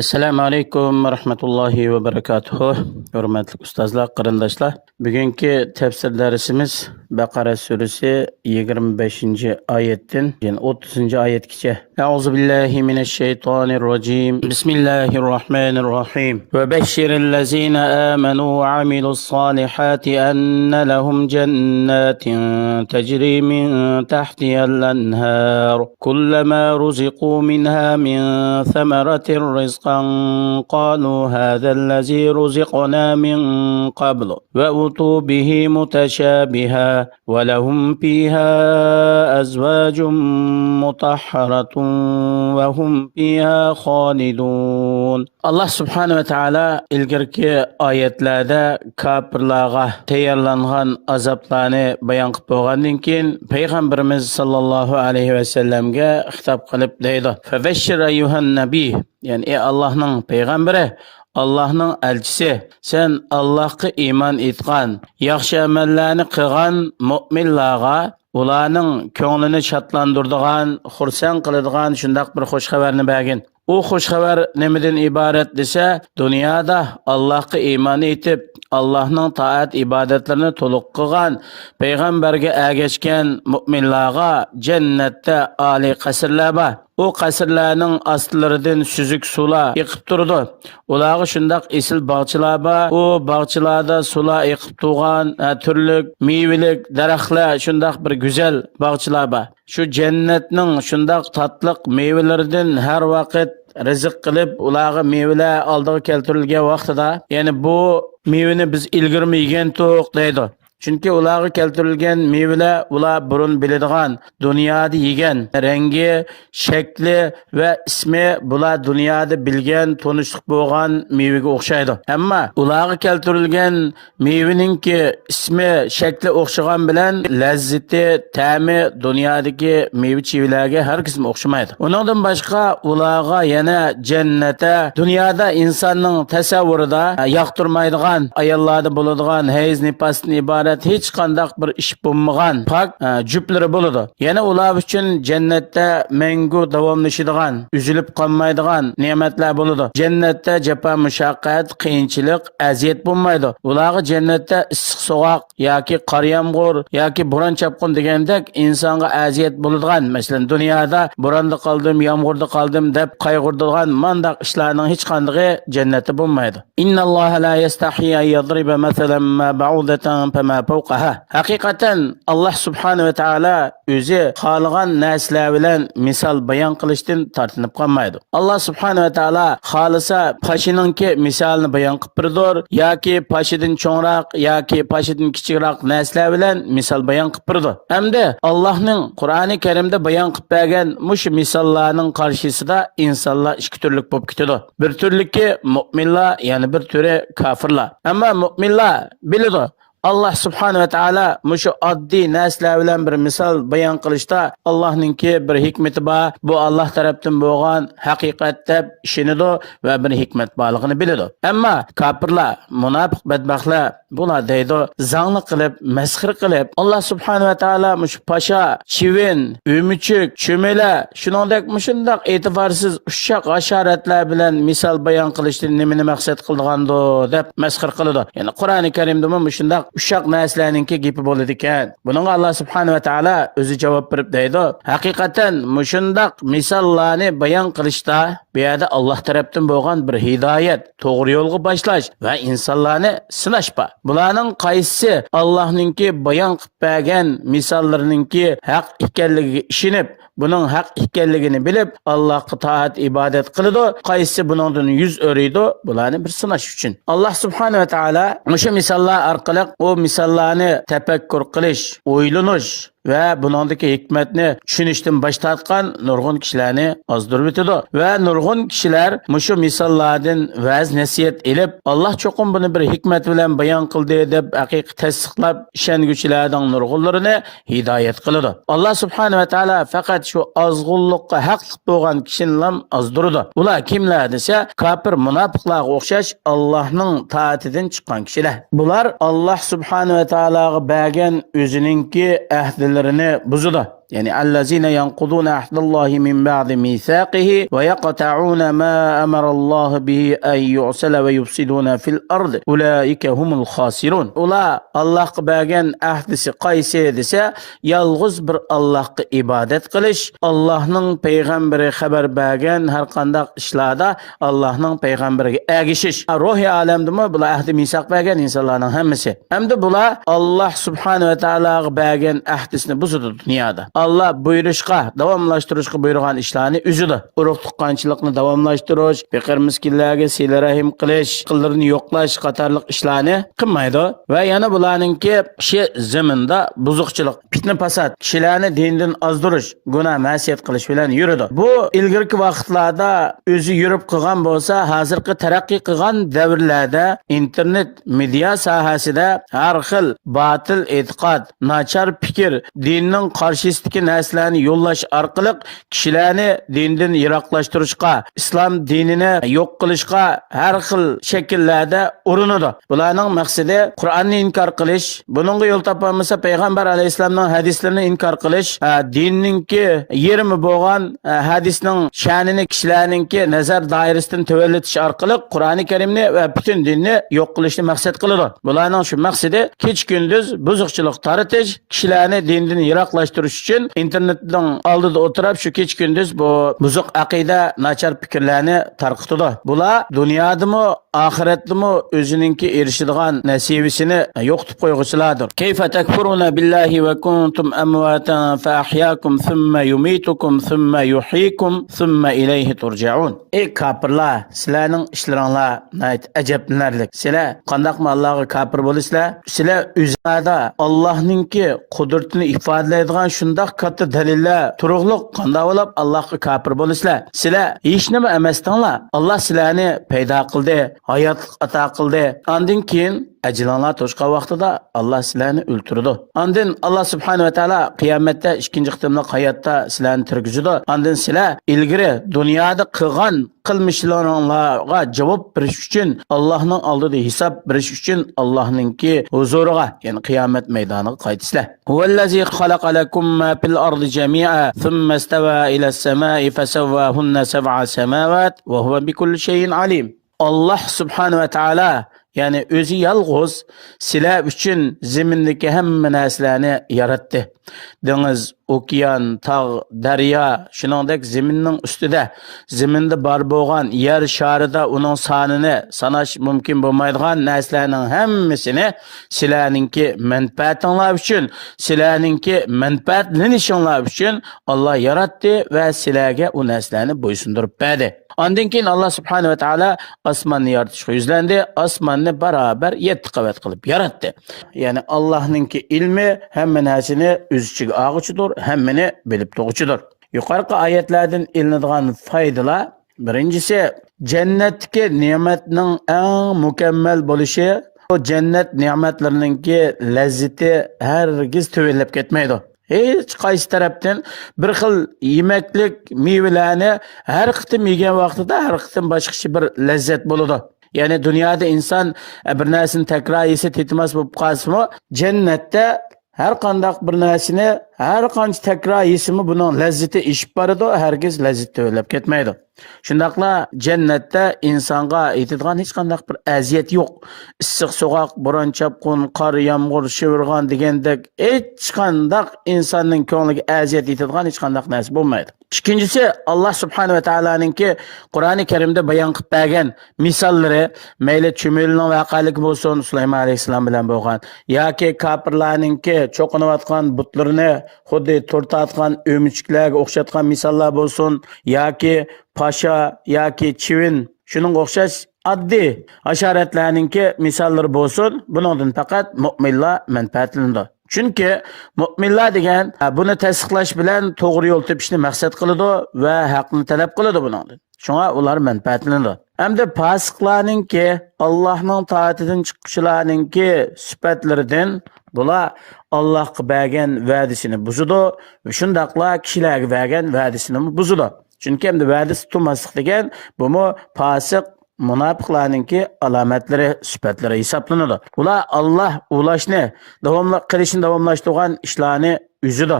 Assalamu alaykum va rahmatullohi va barakatuh. Hurmatli ustozlar, qarindoshlar. Bugungi tafsir darsimiz Baqara surasi 25-oyatdan 30-oyatgacha. A'udhu billahi minash shaytonir rojim. Bismillahirrohmanirrohim. Va bashshiril ladzina amanu va amilus solihati anna lahum jannatin tajri min tahtiha al-anhar. Kullama ruziqu minha min thamaratir rizqan qalu hadha allazi ruziqna min qablu wa utu bihi mutashabiha ولهم فيها أزواج مطهرة وهم فيها خالدون. Allah subhanahu wa ta'ala ilgirki ayetlerde kafirlarga tayyorlangan azaplarni bayon qilib bo'lgandan keyin payg'ambarimiz sallallohu alayhi va sallamga xitob qilib deydi: "Fabashshir ayyuhan nabiy", ya'ni Allohning payg'ambari, Allah'ның elçisi, sen Allah'a iman etgan, yaxşı amellerini qilgan mu'minlarga ularning ko'nglini shatlantiradigan, xursand qiladigan shundaq bir xush xabarni bergin. U xush xabar nimadan iborat desa, dunyoda Allohga iman etib, Allohning taat ibodatlarini to'liq qilgan, payg'ambarga ergashgan mu'minlarga jannatda oliy qasrlar bor. O qasrlarning ostlaridan suzuk sular eqib turdi. Ularga shundaq esil bog'chilar bor. O bog'chilarda sular eqib turgan turli mevalik daraxtlar, shundaq bir go'zal bog'chilar bor. Shu jannatning shundaq tatliq mevalaridan har vaqt rizq qilib ularga mevalar oldiga keltirilgan vaqtida, ya'ni bu mevani biz ilgirmi yegan to'q deydi. Chunki ularga keltirilgan mevalar ular burun biladigan, dunyoda yegan, rangi, shakli va ismi bular dunyoda bilgan, tanishlik bo'lgan mevaga o'xshaydi. Ammo ularga keltirilgan mevaninki ismi, shakli o'xshagan bilan lazzati, ta'mi dunyodagi meva-chevalarga har qismi o'xshamaydi. Undan boshqa ularga yana jannatda dunyoda insonning tasavvurida yoqtirmaydigan, ayollarda bo'ladigan hayz nifosdan iborat hech qanday bir ish bo'lmagan pak juplari bo'ladi. Yana ular uchun jannatda mangu davomlashadigan, uzilib qolmaydigan ne'matlar bo'ladi. Jannatda jafo mushaqqat, qiyinchilik, aziyat bo'lmaydi. Ularga jannatda issiq sovuq yoki qor yomg'ir yoki bo'ron chapqin degandek insonga aziyat bo'ladigan, masalan dunyoda bo'ronda qoldim, yomg'irda qoldim deb qayg'uradigan mandaq ishlarning hech qanday jannatda bo'lmaydi. Innalloha la yastahi an yadriba masalan ma ba'udatan fama fawqaha. Haqiqatan Allah subhanahu wa ta'ala o'zi xohlagan narsalar bilan misol bayon qilishdan tortinib qolmaydi. Allah subhanahu wa ta'ala xohlasa pashiningki misolni bayon qilib birdir yoki pashidan cho'ngroq yoki pashidan kichikroq narsalar bilan misol bayon qilib birdir. Hamda Allohning Qur'oni Karimda bayon qilib bergan mush misollarning qarshisida insonlar ikki turlik bo'lib ketadi. Bir turliki mu'minlar, ya'ni bir turi kafirlar. Ammo mu'minlar biladi Allah subhanahu wa ta'ala mushu oddiy narsalar bilan bir misol bayon qilishda Allohningki bir hikmati bor. Bu Alloh tarafdan bo'lgan haqiqat deb ishonadi va bir hikmat borligini biladi. Ammo kafirlar, munofiq badbaxtlar bular deydi, zangli qilib, masxir qilib, Alloh subhanahu wa ta'ala mushu pasha, chivin, o'michik, cho'mela, shuningdek mushundaq e'tiborsiz ushshaq hasharotlar bilan misol bayon qilishdan nimani maqsad qilgandi deb masxir qiladi. Ya'ni Qur'oni Karimda mushundaq ushaq narsalarningki gapi bo'ladi ekan. Bunga Alloh subhanahu va taolo o'zi javob berib deydi: haqiqatan mushundaq misollarni bayon qilishda bu yerda Alloh tarafdan bo'lgan bir hidoyat, to'g'ri yo'lga boshlash va insonlarni sinash bor. Bularning qaysi Allohningki bayon qilib bergan misollarininki haq ekanligiga ishonib, buning haq ekanligini bilib Allohga taat ibodat qiladi, qaysi buningdan yuz o'riydi, bularni bir sinash uchun. Alloh subhanahu va taolo o'sha misollar orqali o misollarni tafakkur qilish, o'ylanish va buningdagi hikmatni tushunishdan bosh tortgan nurg'un kishilarni ozdirib o'tadi va nurg'un kishilar mushu misollardan va'z nasihat elib, Alloh cho'qim buni bir hikmat bilan bayon qildi deb haqiqiy tasdiqlab ishonguchilarning nurg'unlarini hidoyat qiladi. Alloh subhanahu va taolo faqat shu ozg'unlikqa haqliq bo'lgan kishini ozdiradi. Ular kimlar desa, kafir, munofiqlarga o'xshash Allohning taatidan chiqqan kishilar. Bular Alloh subhanahu va taologa bergan o'zininki ahdi buzadi. Yani allazine yanquduna ahdallahi min ba'di mithaqihi ve yaqta'una ma amarallahu bihi en yu'sala ve yufsiduna fil ardı. Ulaike humul khasirun. Ula Allah'a bergen ahdisi qaysi dese yalğız bir Allah'a ibadet qilish, Allah'ның peygamberi haber bergen her qandaq işlarda Allah'ның peygamberiga ergishish. Ruhi alamdimi bular ahdi misaq bergen insanlarning hammasi. Hamda bular Allah subhanahu ve ta'alaga bergen ahdisini buzdi dünyada. Allah buyurishqa, davomlashtirishqa buyurgan ishlarni uzdi. Urug' tuqqanchilikni davomlashtirish, beqir miskinlarga sila rahim qilish, qillarni yo'qlash qatorliq ishlarni qilmaydi va yana bularningki kishi zaminda buzuqchilik, fitna fasad, kishilarni dindan ozdirish, gunoh ma'siyat qilish bilan yuradi. Bu ilgirki vaqtlarda o'zi yurib qilgan bo'lsa, hozirgi taraqqiy qilgan davrlarda internet media sohasida har xil batil e'tiqod, nachar fikr, dinning qarshisidagi narsalarni yo'llash orqali kishilarni dindan yiroqlashtirishga, islom dinini yo'q qilishga har xil shakllarda urinadi. Bularning maqsadi Qur'onni inkor qilish, buningga yo'l topolmasa payg'ambar alayhisolamning hadislarini inkor qilish, dinningki yerimi bo'lgan hadisning sha'nini kishilarningki nazar doirasidan tuvallatish orqali Qur'oni Karimni va butun dinni yo'q qilishni maqsad qiladi. Bularning shu maqsadi kech kunduz buzuqchilik taratish, kishilarni dindan yiroqlashtirish uchun internetning oldida o'tirib shu kech kunduz bu buzuq aqida, nachar fikrlarni tarqitadi. Bular dunyodami, oxiratdami o'ziningki erishadigan nasibisini yo'qitib qo'yg'uchilardir. Kayfa takfuruna billahi va kuntum amwatan fa ahyakum thumma yumitukum thumma yuhyikum thumma ilayhi turja'un. Ey kafirlar, sizlarning ishlaringlar nayt ajablanarlik. Sizlar qandaqmi Allohga kafir bo'lisizlar? Sizlar o'zingizda Allohningki qudratini ifodalaydigan shundoq katta dalillar turug'liq qanday bo'lib Allohga kafir bo'lisizlar? Sizlar hech nima emasdinglar. Alloh sizlarni paydo qildi, hayotlik ato qildi. Ondan keyin ajlanlar to'shqa vaqtida Allah sizlarni o'ltirdi. Ondan Allah subhanahu va taolo qiyomatda ikkinchi qitimliq hayotda sizlarni tirgizadi. Ondan sizlar ilgari dunyoda qilgan qilmishlaringlarga javob berish uchun Allohning oldida hisob berish uchun Allohningki huzuriga, ya'ni qiyomat maydoniga qaytisizlar. Huvallazi xalaqa lakum ma fil ardi jami'a thumma istawa ila as-sama'i fasawwahunna sab'a samawat wa huwa bikulli shay'in alim. Allah subhanahu va taolo yani o'zi yalg'iz sizlar uchun zimindagi hamma narsalarni yaratdi. Dengiz, okean, tog', daryo, shuningdek zaminning ustida, zaminda bor bo'lgan yer sharida uning sonini sanash mumkin bo'lmaydigan narsalarning hammasini sizlarningki manfaatinglar uchun, sizlarningki manfaatlanishinglar uchun Alloh yaratdi va sizlarga u narsalarni bo'ysundirib berdi. Ondan keyin Allah subhanahu va taolo osmonni yaratishga yuzlandi, osmonni barobar 7 qavat qilib yaratdi. Ya'ni Allohningki ilmi hamma narsani o'z ichiga olguchidir, hammani bilib turguchidir. Yuqorqi oyatlardan ilinadigan foydalar: birinchisi, jannatdagi ne'matning eng mukammal bo'lishi, o jannat ne'matlarininki lazzati hargiz tuvallab ketmaydi. Hiç qaysi tarafdan bir xil yemeklik meyvelerni her qitim yegan vaqtida har qitim boshqacha bir lazzat bo'ladi. Yani dünyada insan bir narsani takror yesa tetmas bo'lib qolsa, jannatda har qanday bir narsani har qancha takror yesimi buning lazzati ishib boradi, hargiz lazzat tuvallab ketmaydi. Shundaqla jannatda insonga yetadigan hech qanday bir aziyat yo'q. Issiq so'g'oq, bo'ron chapqun, qor, yomg'ir, shivirg'on degandek hech qanday insonning ko'ngliga aziyat yetadigan hech qanday narsa bo'lmaydi. İkincisi, Allah subhanahu ve taolaninki Qur'oni Karimda bayon qilib bergan misollari, mayli cho'milning voqealigi bo'lsin, Sulaymon alayhisalom bilan bo'lgan, yoki kofirlarninki cho'qinayotgan butlarni xuddi tortayotgan o'michiklarga o'xshatgan misollar bo'lsin, yoki pasha yoki chivin, shuning o'xshash oddiy hasharotlarninki misollari bo'lsin, buningdan faqat mu'minlar manfaatlanadi. Çünkü mu'minlar degan buni tasdiqlash bilan to'g'ri yo'l topishni maqsad qiladi va haqni talab qiladi buningdan. Shunga ular manfaatlanadi. Hamda fasiqlarninki Allohning toatidan chiquvchilarninki sifatlaridan bular Allohga bergan va'dasini buzadi va shundaqla kishilarga bergan va'dasini buzadi. Chunki hamda va'dasi tutmaslik degan bu fasiq munofiqlarninki alomatlari, sifatlari hisoblanadi. Ular Allah ulashni davomli qilishni davomlashtirgan ishlarni üzüdü.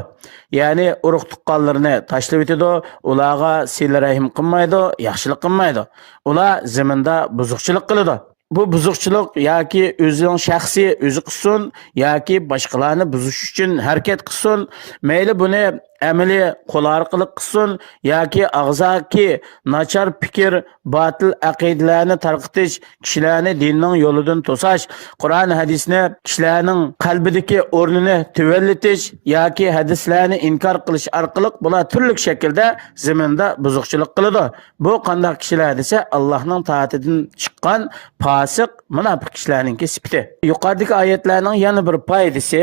Yani urug' tuqqanlarini tashlab o'tadi, ularga sil rahim qilmaydi, yaxshilik qilmaydi. Ular zaminda buzuqchilik qiladi. Bu buzuqchilik yoki o'zining shaxsiy o'zi qilsin yoki boshqalarni buzish uchun harakat qilsin, mayli buni amaliy qo'l orqali qilsin yoki og'zaki nachar fikr, botil aqidalarni tarqitish, kishilarni dinning yo'lidan to'sash, Qur'on hadisni kishilarning qalbidagi o'rnini tuvallatish yoki hadislarni inkor qilish orqali bular turli shaklda zaminda buzuqchilik qiladi. Bu qanday kishilar desa, Allohning taatidan chiqqan fasiq, munofiq kishilarning sifati. Yuqoridagi oyatlarning yana bir foydasi,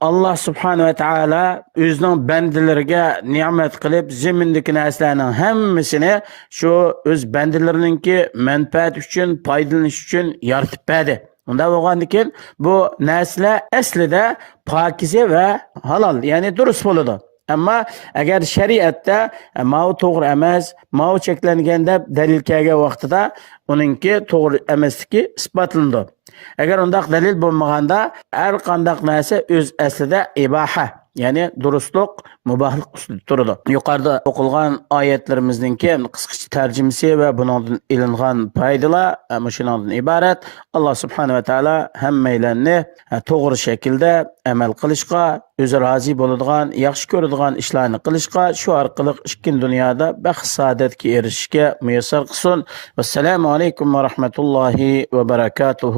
Allah subhanahu va taolo o'zining bandalariga ne'mat qilib, zimindagi narsalarning hammasini shu o'z bandalarininki manfaat uchun, foydalanish uchun yaratib berdi. Unda bo'lgandan keyin bu narsalar aslida pokiza va halol, ya'ni durust bo'ladi. Ammo agar shariatda ma'u to'g'ri emas, ma'u cheklangan deb dalil kelgan vaqtida uningki to'g'ri emasligi isbotlandi. Agar undaq dalil bo'lmaganda har qanday narsa o'z aslida ibaha, ya'ni durustlik, mubahlik usulida turadi. Yuqorida o'qilgan oyatlarimizning qisqacha tarjimasi va buningdan ilingan foydalar shundan iborat. Alloh subhanahu va taolo hammalarni to'g'ri shaklda amal qilishga, o'zi rozi bo'ladigan, yaxshi ko'radigan ishlarni qilishga, shu orqali ikkinchi dunyoda baxt saodatga erishishga muyassar qilsin. Assalomu alaykum va rahmatullohi va barakatuh.